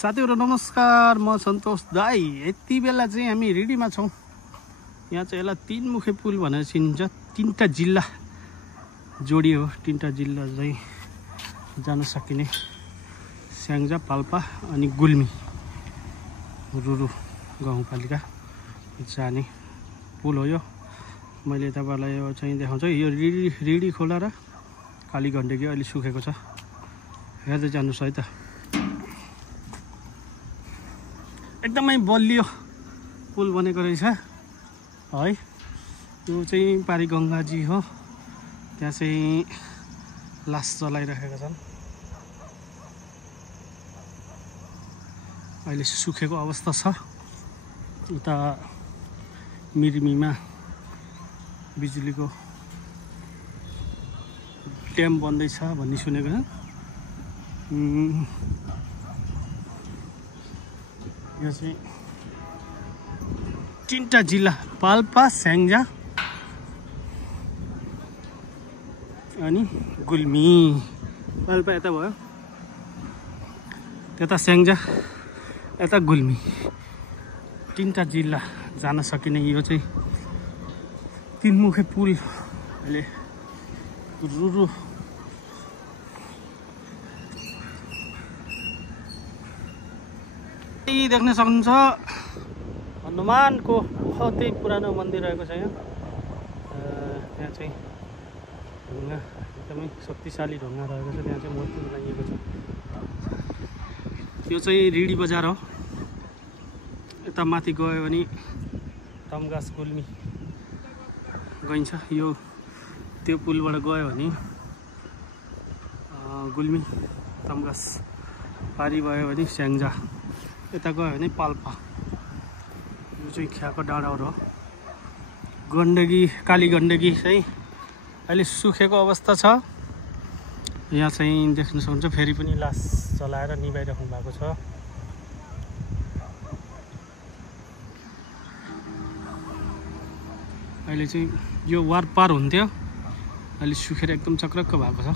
साथीहरु नमस्कार, म सन्तोष दाई। यति बेला चाहिँ हामी रेडीमा छौं। यहाँ चाहिँ यसलाई तीनमुखे पुल भनेर चिनिन्छ। तीनटा जिल्ला जोडियो, तीनटा जिल्ला चाहिँ जान सकिने स्याङ्जा, पाल्पा अनि गुल्मी रुरु गाउँपालिका जाने पुल हो यो। मैले तपाईहरुलाई यो चाहिँ देखाउँछु। यो रिडी खोला र काली गण्डकी अहिले सुकेको छ। हेर्दै जानुस् है त। एकदमै बलियो पुल बनेको रहेछ है। यो चाहिँ पारी गङ्गाजी हो। त्यहाँ चाहिँ लास चलाइरहेका छन्। अहिले सुकेको अवस्था छ। उता मिरमीमा बिजुलीको ड्याम बन्दैछ भन्ने सुनेको छ। यो चाहिँ तीनटा जिल्ला पाल्पा, स्याङ्जा अनि गुल्मी। पाल्पा यता भयो, त्यता स्याङ्जा, यता गुल्मी। तीनटा जिल्ला जान सकिने यो चाहिँ तीनमुखे पुल अहिले रुरु देख्न सक्नुहुन्छ। हनुमानको बहुत पुरानो मन्दिर रहेको छ यहाँ। त्यहाँ चाहिँ ढुङ्गा एकदमै शक्तिशाली ढुङ्गा रहेको छ। त्यहाँ चाहिँ मूर्ति बनाइएको छ। यो चाहिँ रिडी बजार हो। यता माथि गयो भने तमगास गुल्मी गइन्छ। यो त्यो पुलबाट गयो भने गुल्मी, तमगास पारी भयो भने स्याङ्जा, यता गयो भने पाल्पा। यो चाहिँ खियाको डाँडाहरू हो। गण्डकी, काली गण्डकी चाहिँ अहिले सुकेको अवस्था छ। यहाँ चाहिँ देख्न सक्नुहुन्छ फेरि पनि लास चलाएर निभाइराख्नु भएको छ। अहिले चाहिँ यो वार पार हुन्थ्यो, अहिले सुकेर एकदम चक्रक्क भएको छ।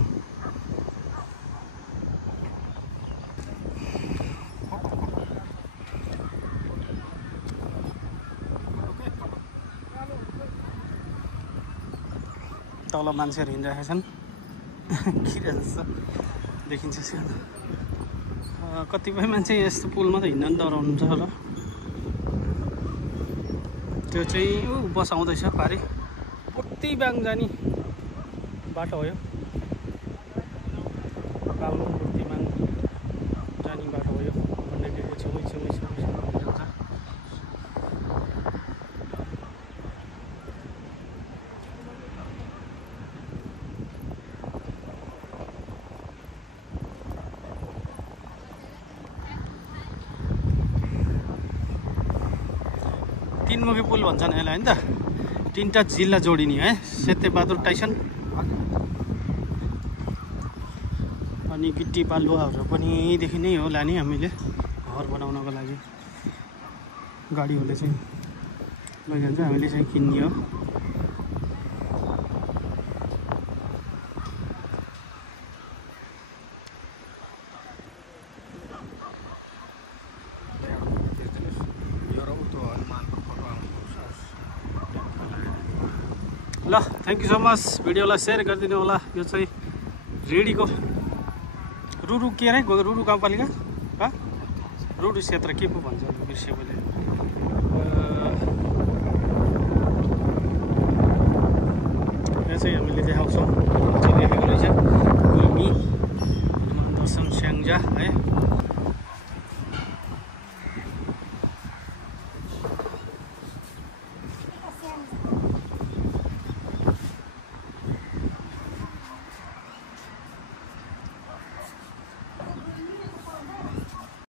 तल मान्छेहरू हिँडिरहेका छन्। किरा जस्तो देखिन्छ सानो। कतिपय मान्छे यस्तो पुलमा त हिँड्न डराउनुहुन्छ होला। त्यो चाहिँ बस आउँदैछ पारी पुर्तिबाङ जाने बाटो हो यो। कालो पुर्तिबाङ जाने बाटो हो यो। गण्डकीको छेउै जान्छ। तीनमुखे पुल भन्छन् यसलाई, हैन त। तीनटा जिल्ला जोडिने है। सेतेबहादुर टाइसन अनि गिट्टी बालुवाहरू पनि देखि नै हो लाने हामीले घर बनाउनको लागि। गाडीहरूले चाहिँ लैजान्छ, हामीले चाहिँ किन्ने हो। ल, थ्याङ्क यू सो मच। भिडियोलाई सेयर गरिदिनु होला। यो चाहिँ रेडीको रुरु के अरे रुरु गाउँपालिका रुरु क्षेत्र के पो भन्छ बिर्सेँ मैले। यहाँ चाहिँ हामीले देखाउँछौँ लेखेको रहेछ गुल्मी, हनुमान दर्शन, स्याङ्जा है।